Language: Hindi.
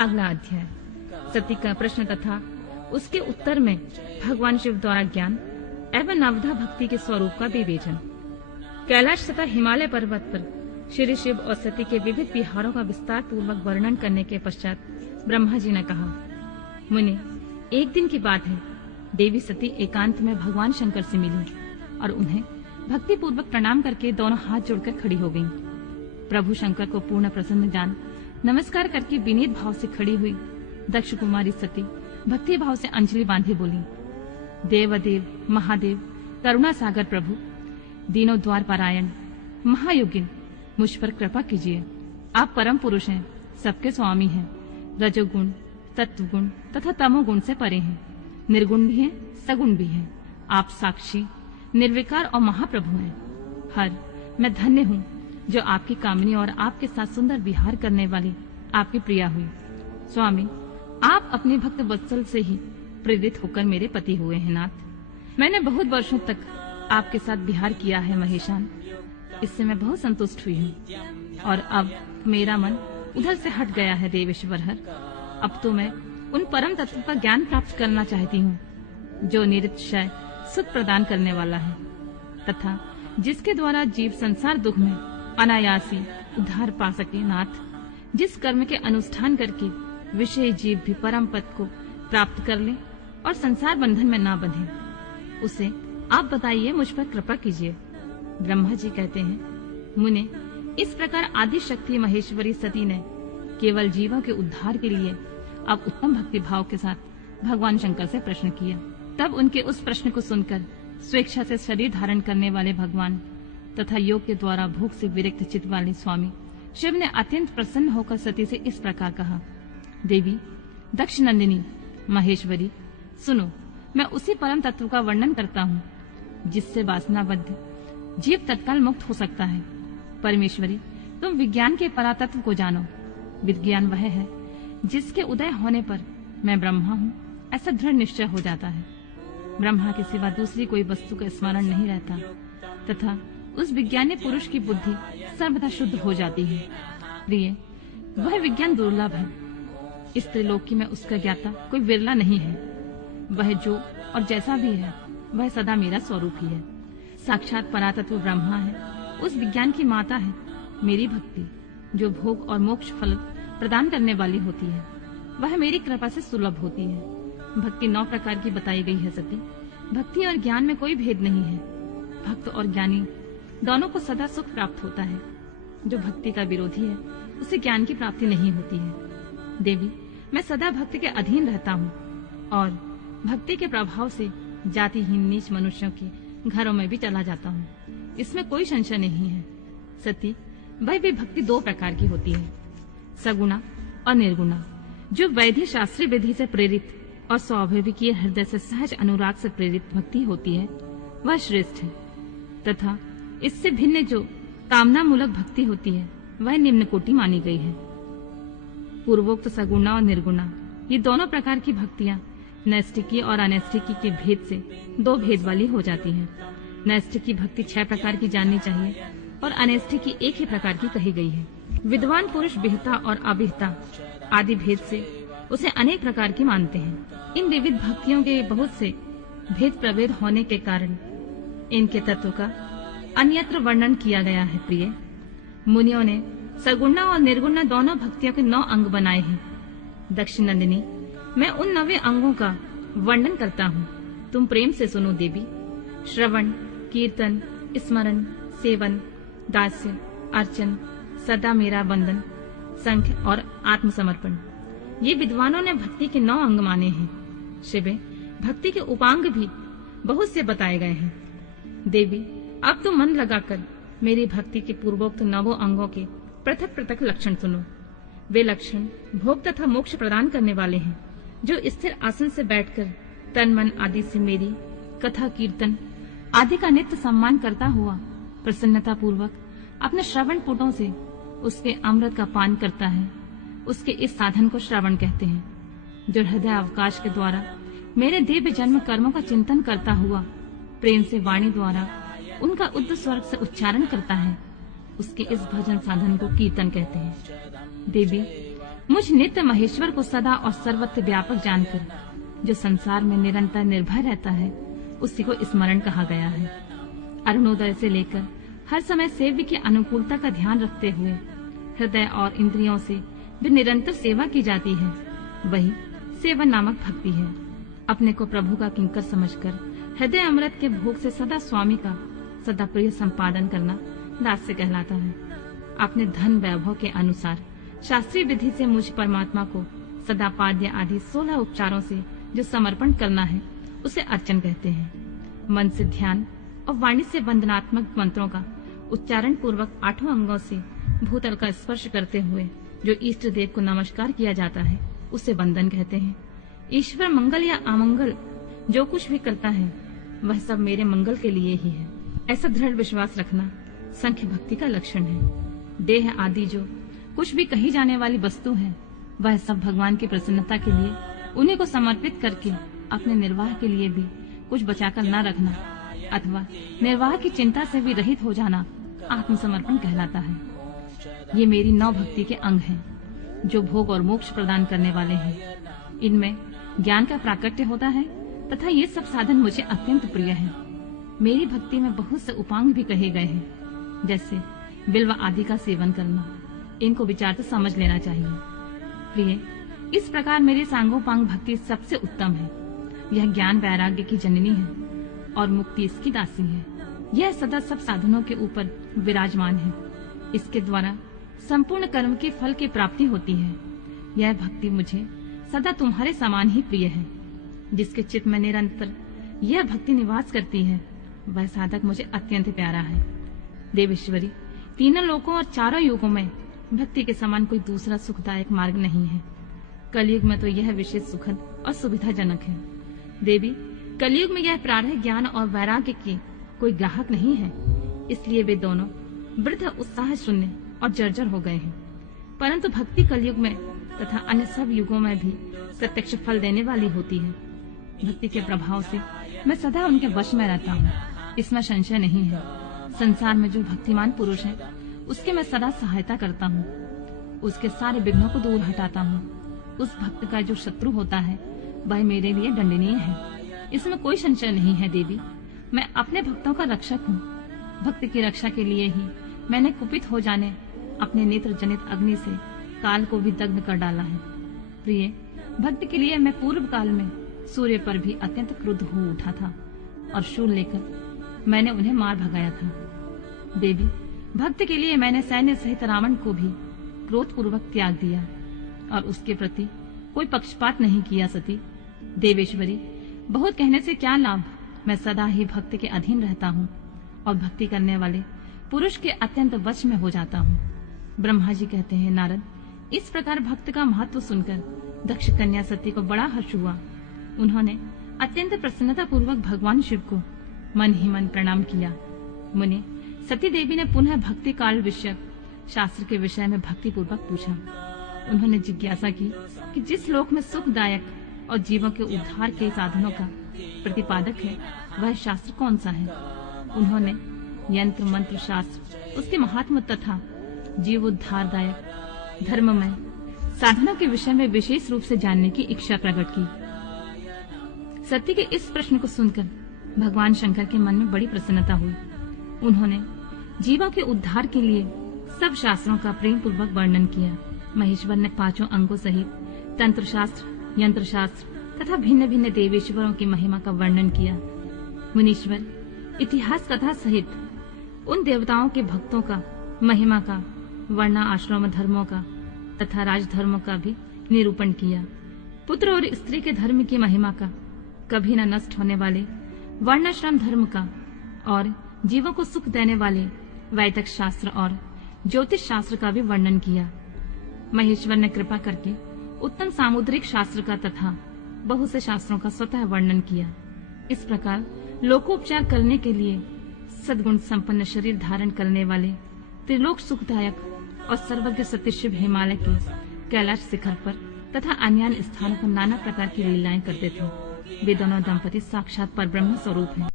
अगला अध्याय सती का प्रश्न तथा उसके उत्तर में भगवान शिव द्वारा ज्ञान एवं नवधा भक्ति के स्वरूप का विवेचन। कैलाश तथा हिमालय पर्वत पर श्री शिव और सती के विविध विहारों का विस्तार पूर्वक वर्णन करने के पश्चात ब्रह्मा जी ने कहा, मुनि, एक दिन की बात है, देवी सती एकांत में भगवान शंकर से मिली और उन्हें भक्ति पूर्वक प्रणाम करके दोनों हाथ जोड़कर खड़ी हो गईं। प्रभु शंकर को पूर्ण प्रसन्न जान नमस्कार करके विनीत भाव से खड़ी हुई दक्ष कुमारी सती भक्ति भाव से अंजलि बांधे बोली, देवदेव महादेव करुणा सागर प्रभु दीनों द्वार पारायण महायोगिन, मुझ पर कृपा कीजिए। आप परम पुरुष हैं, सबके स्वामी हैं, रजोगुण तत्वगुण तथा तमोगुण से परे हैं, निर्गुण भी हैं, सगुण भी हैं। आप साक्षी निर्विकार और महाप्रभु हैं। हर मैं धन्य हूँ जो आपकी कामनी और आपके साथ सुंदर विहार करने वाली आपकी प्रिया हुई। स्वामी, आप अपने भक्त वत्सल से ही प्रेरित होकर मेरे पति हुए हैं। नाथ, मैंने बहुत वर्षों तक आपके साथ विहार किया है महेशान, इससे मैं बहुत संतुष्ट हुई हूँ और अब मेरा मन उधर से हट गया है देवेश्वर हर। अब तो मैं उन परम तत्व का ज्ञान प्राप्त करना चाहती हूँ जो निरतिशय सुख प्रदान करने वाला है तथा जिसके द्वारा जीव संसार दुख में अनायासी उद्धार पा सके। नाथ, जिस कर्म के अनुष्ठान करके विषय जीव भी परम पद को प्राप्त कर ले और संसार बंधन में ना बंधे, उसे आप बताइए, मुझ पर कृपा कीजिए। ब्रह्मा जी कहते हैं, मुने, इस प्रकार आदि शक्ति महेश्वरी सती ने केवल जीवों के उद्धार के लिए अब उत्तम भक्ति भाव के साथ भगवान शंकर से प्रश्न किया। तब उनके उस प्रश्न को सुनकर स्वेच्छा से शरीर धारण करने वाले भगवान तथा योग के द्वारा भोग से विरक्त चित्त वाले स्वामी शिव ने अत्यंत प्रसन्न होकर सती से इस प्रकार कहा, देवी दक्ष नंदिनी महेश्वरी, सुनो, मैं उसी परम तत्व का वर्णन करता हूँ जिससे वासनाबद्ध जीव तत्काल मुक्त हो सकता है। परमेश्वरी, तुम विज्ञान के परातत्व को जानो। विज्ञान वह है जिसके उदय होने पर मैं ब्रह्मा हूँ ऐसा दृढ़ निश्चय हो जाता है। ब्रह्मा के सिवा दूसरी कोई वस्तु का स्मरण नहीं रहता तथा उस विज्ञानी पुरुष की बुद्धि सर्वदा शुद्ध हो जाती है। प्रिय, वह विज्ञान दुर्लभ है। इस त्रिलोकी में उसका ज्ञाता कोई विरला नहीं है। वह जो और जैसा भी है वह सदा मेरा स्वरूप ही है। साक्षात परातत्व ब्रह्मा है, उस विज्ञान की माता है मेरी भक्ति, जो भोग और मोक्ष फल प्रदान करने वाली होती है। वह मेरी कृपा से सुलभ होती है। भक्ति 9 प्रकार की बताई गई है सती। भक्ति और ज्ञान में कोई भेद नहीं है। भक्त और ज्ञानी दोनों को सदा सुख प्राप्त होता है। जो भक्ति का विरोधी है उसे ज्ञान की प्राप्ति नहीं होती है। देवी, मैं सदा भक्ति के अधीन रहता हूँ और भक्ति के प्रभाव से जातिहीन नीच मनुष्यों के घरों में भी चला जाता हूँ, इसमें कोई संशय नहीं है। सती, वह भी भक्ति 2 प्रकार की होती है, सगुणा और निर्गुणा। जो वैधि शास्त्रीय विधि से प्रेरित और स्वाभाविकीय हृदय से सहज अनुराग से प्रेरित भक्ति होती है वह श्रेष्ठ है तथा इससे भिन्न जो कामना मूलक भक्ति होती है वह निम्न कोटि मानी गई है। पूर्वोक्त सगुणा और निर्गुणा ये दोनों प्रकार की भक्तियां नैष्ठिकी और अनैष्ठिकी के भेद से 2 भेद वाली हो जाती हैं। नैष्ठिकी भक्ति 6 प्रकार की जाननी चाहिए और अनैष्ठिकी एक ही प्रकार की कही गई है। विद्वान पुरुष विहिता और अविहिता आदि भेद से उसे अनेक प्रकार की मानते हैं। इन विविध भक्तियों के बहुत से भेद प्रभेद होने के कारण इनके तत्व का अन्यत्र वर्णन किया गया है। प्रिय, मुनियों ने सगुणा और निर्गुणा दोनों भक्तियों के 9 अंग बनाए हैं। दक्ष नंदिनी, मैं उन 9 अंगों का वर्णन करता हूँ, तुम प्रेम से सुनो देवी। श्रवण, कीर्तन, स्मरण, सेवन, दास्य, अर्चन, सदा मेरा वंदन, संख्य और आत्मसमर्पण, ये विद्वानों ने भक्ति के 9 अंग माने हैं। शिवे, भक्ति के उपांग भी बहुत से बताए गए हैं। देवी, अब तो मन लगाकर मेरी भक्ति के पूर्वोक्त 9 अंगों के पृथक पृथक लक्षण सुनो। वे लक्षण भोग तथा मोक्ष प्रदान करने वाले हैं। जो स्थिर आसन से बैठकर तन मन आदि से मेरी कथा कीर्तन आदि का नित्य सम्मान करता हुआ प्रसन्नता पूर्वक अपने श्रवण पुटों से उसके अमृत का पान करता है, उसके इस साधन को श्रवण कहते हैं। जो हृदय अवकाश के द्वारा मेरे दिव्य जन्म कर्मों का चिंतन करता हुआ प्रेम से वाणी द्वारा उनका उच्च स्वर से उच्चारण करता है, उसके इस भजन साधन को कीर्तन कहते हैं। देवी, मुझ नित्य महेश्वर को सदा और सर्वत्र व्यापक जानकर जो संसार में निरंतर निर्भय रहता है, उसी को स्मरण कहा गया है। अरुणोदय से लेकर हर समय सेव्य की अनुकूलता का ध्यान रखते हुए हृदय और इंद्रियों से जो निरंतर सेवा की जाती है, वही सेवन नामक भक्ति है। अपने को प्रभु का किंकर समझकर हृदय अमृत के भोग से सदा स्वामी का सदा प्रिय संपादन करना दास्य कहलाता है। अपने धन वैभव के अनुसार शास्त्रीय विधि से मुझ परमात्मा को सदा पाद्य आदि 16 उपचारों से जो समर्पण करना है, उसे अर्चन कहते हैं। मन से ध्यान और वाणी से वंदनात्मक मंत्रों का उच्चारण पूर्वक 8 अंगों से भूतल का स्पर्श करते हुए जो इष्ट देव को नमस्कार किया जाता है, उसे वंदन कहते हैं। ईश्वर मंगल या अमंगल जो कुछ भी करता है, वह सब मेरे मंगल के लिए ही है, ऐसा दृढ़ विश्वास रखना संख्य भक्ति का लक्षण है। देह आदि जो कुछ भी कही जाने वाली वस्तु है, वह सब भगवान की प्रसन्नता के लिए उन्हीं को समर्पित करके अपने निर्वाह के लिए भी कुछ बचाकर न रखना अथवा निर्वाह की चिंता से भी रहित हो जाना आत्मसमर्पण कहलाता है। ये मेरी 9 भक्ति के अंग हैं, जो भोग और मोक्ष प्रदान करने वाले हैं। इनमें ज्ञान का प्राकट्य होता है तथा ये सब साधन मुझे अत्यंत प्रिय हैं। मेरी भक्ति में बहुत से उपांग भी कहे गए हैं, जैसे बिल्व आदि का सेवन करना। इनको विचार से समझ लेना चाहिए। प्रिय, इस प्रकार मेरी सांगोपांग भक्ति सबसे उत्तम है। यह ज्ञान वैराग्य की जननी है और मुक्ति इसकी दासी है। यह सदा सब साधनों के ऊपर विराजमान है। इसके द्वारा संपूर्ण कर्म के फल की प्राप्ति होती है। यह भक्ति मुझे सदा तुम्हारे समान ही प्रिय है। जिसके चित्त में निरंतर यह भक्ति निवास करती है, वह साधक मुझे अत्यंत प्यारा है। देवेश्वरी, तीनों लोकों और चारों युगों में भक्ति के समान कोई दूसरा सुखदायक मार्ग नहीं है। कलयुग में तो यह विशेष सुखद और सुविधाजनक है। देवी, कलयुग में यह प्रारंभ ज्ञान और वैराग्य के कोई ग्राहक नहीं है, इसलिए वे दोनों वृद्ध उत्साह शून्य और जर्जर हो गए हैं। परंतु भक्ति कलयुग में तथा अन्य सब युगों में भी प्रत्यक्ष फल देने वाली होती है। भक्ति के प्रभाव से मैं सदा उनके वश में रहता हूँ, इसमें संशय नहीं है। संसार में जो भक्तिमान पुरुष है, उसके मैं सदा सहायता करता हूँ, उसके सारे विघ्नों को दूर हटाता हूँ। उस भक्त का जो शत्रु होता है, वह मेरे लिए दंडनीय है, इसमें कोई संशय नहीं है। देवी, मैं अपने भक्तों का रक्षक हूँ। भक्त की रक्षा के लिए ही मैंने कुपित हो जाने अपने नेत्र जनित अग्नि से काल को भी दग्ध कर डाला है। प्रिय, भक्त के लिए मैं पूर्व काल में सूर्य पर भी अत्यंत क्रुद्ध हो उठा था और शूल लेकर मैंने उन्हें मार भगाया था। देवी, भक्त के लिए मैंने सैन्य सहित रावण को भी क्रोध पूर्वक त्याग दिया और उसके प्रति कोई पक्षपात नहीं किया। सती देवेश्वरी, बहुत कहने से क्या लाभ। मैं सदा ही भक्त के अधीन रहता हूँ और भक्ति करने वाले पुरुष के अत्यंत वश में हो जाता हूँ। ब्रह्मा जी कहते हैं, नारद, इस प्रकार भक्त का महत्व सुनकर दक्ष कन्या सती को बड़ा हर्ष हुआ। उन्होंने अत्यंत प्रसन्नता पूर्वक भगवान शिव को मन ही मन प्रणाम किया। मुनि, सती देवी ने पुनः भक्ति काल विषयक शास्त्र के विषय में भक्ति पूर्वक पूछा। उन्होंने जिज्ञासा की कि जिस लोक में सुखदायक और जीवों के उद्धार के साधनों का प्रतिपादक है, वह शास्त्र कौन सा है। उन्होंने यंत्र मंत्र शास्त्र, उसके महात्म तथा जीव उद्धारदायक धर्ममय साधनों के विषय में विशेष रूप से जानने की इच्छा प्रकट की। सती के इस प्रश्न को सुनकर भगवान शंकर के मन में बड़ी प्रसन्नता हुई। उन्होंने जीवों के उद्धार के लिए सब शास्त्रों का प्रेम पूर्वक वर्णन किया। महेश्वर ने 5 अंगों सहित तंत्र शास्त्र, यंत्र शास्त्र तथा भिन्न भिन्न देवेश्वरों की महिमा का वर्णन किया। मुनीश्वर इतिहास कथा सहित उन देवताओं के भक्तों का महिमा का, वर्णा आश्रम धर्मों का तथा राजधर्मों का भी निरूपण किया। पुत्र और स्त्री के धर्म की महिमा का, कभी न नष्ट होने वाले वर्णाश्रम धर्म का और जीवों को सुख देने वाले वैदिक शास्त्र और ज्योतिष शास्त्र का भी वर्णन किया। महेश्वर ने कृपा करके उत्तम सामुद्रिक शास्त्र का तथा बहुत से शास्त्रों का स्वतः वर्णन किया। इस प्रकार लोकोपचार करने के लिए सद्गुण संपन्न शरीर धारण करने वाले त्रिलोक सुखदायक और सर्वज्ञ सत्यशिव हिमालय के कैलाश शिखर पर तथा अन्य स्थानों पर नाना प्रकार की लीलाएं करते थे। वे दोनों दंपति साक्षात परब्रह्म स्वरूप हैं।